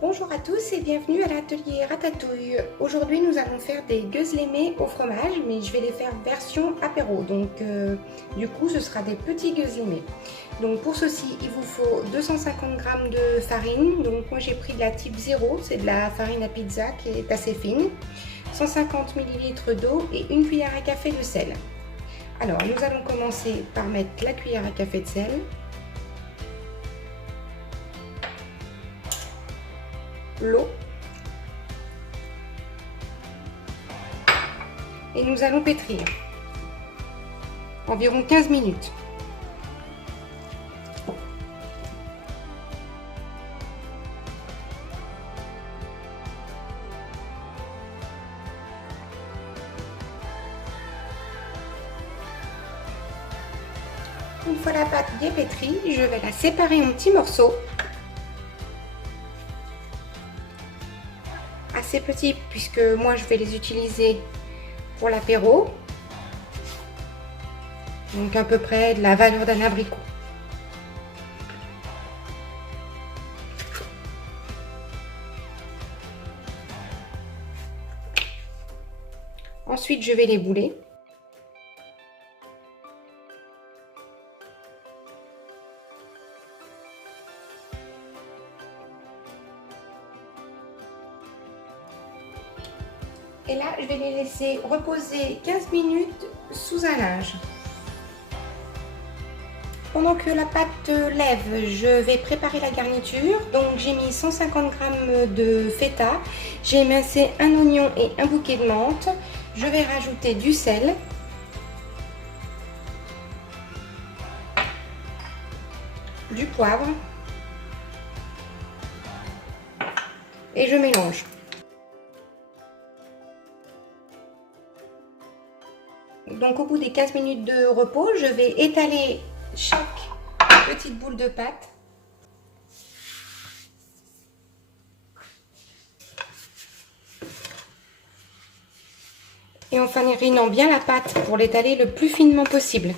Bonjour à tous et bienvenue à l'atelier Ratatouille. Aujourd'hui nous allons faire des gueuselémés au fromage, mais je vais les faire version apéro, donc du coup ce sera des petits gueuselémés. Donc pour ceci il vous faut 250 g de farine, donc moi j'ai pris de la type 0, c'est de la farine à pizza qui est assez fine, 150 ml d'eau et une cuillère à café de sel. Alors nous allons commencer par mettre la cuillère à café de sel. L'eau et nous allons pétrir environ 15 minutes. Une fois la pâte bien pétrie, je vais la séparer en petits morceaux. Assez petits puisque moi je vais les utiliser pour l'apéro, donc à peu près de la valeur d'un abricot. Ensuite je vais les bouler. Et là, je vais les laisser reposer 15 minutes sous un linge. Pendant que la pâte lève, je vais préparer la garniture. Donc j'ai mis 150 g de feta, j'ai émincé un oignon et un bouquet de menthe. Je vais rajouter du sel, du poivre et je mélange. Donc au bout des 15 minutes de repos, je vais étaler chaque petite boule de pâte. Et en farinant bien la pâte pour l'étaler le plus finement possible.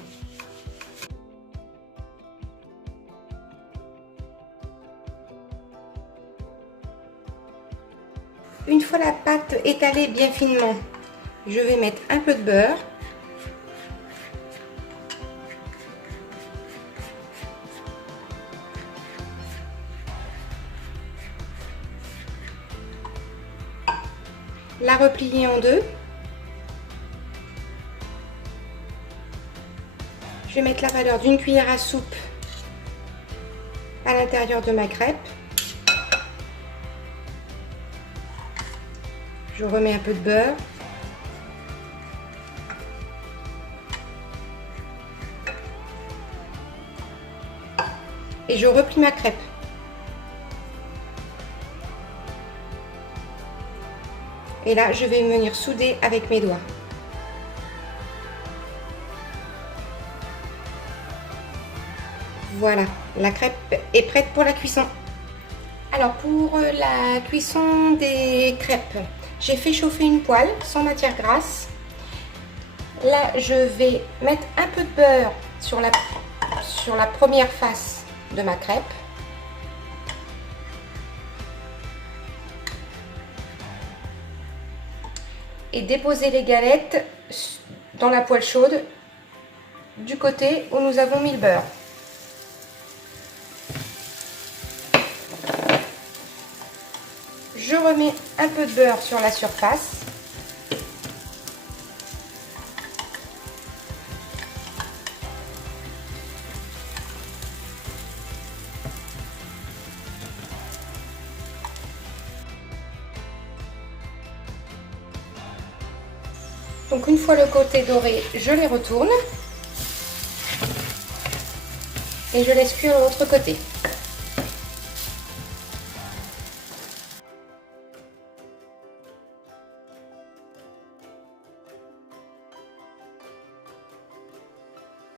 Une fois la pâte étalée bien finement, je vais mettre un peu de beurre. La replier en deux. Je vais mettre la valeur d'une cuillère à soupe à l'intérieur de ma crêpe. Je remets un peu de beurre. Et je replie ma crêpe. Et là, je vais venir souder avec mes doigts. Voilà, la crêpe est prête pour la cuisson. Alors pour la cuisson des crêpes, j'ai fait chauffer une poêle sans matière grasse. Là, je vais mettre un peu de beurre sur la première face de ma crêpe. Et déposer les galettes dans la poêle chaude du côté où nous avons mis le beurre. Je remets un peu de beurre sur la surface. Donc une fois le côté doré, je les retourne et je laisse cuire de l'autre côté.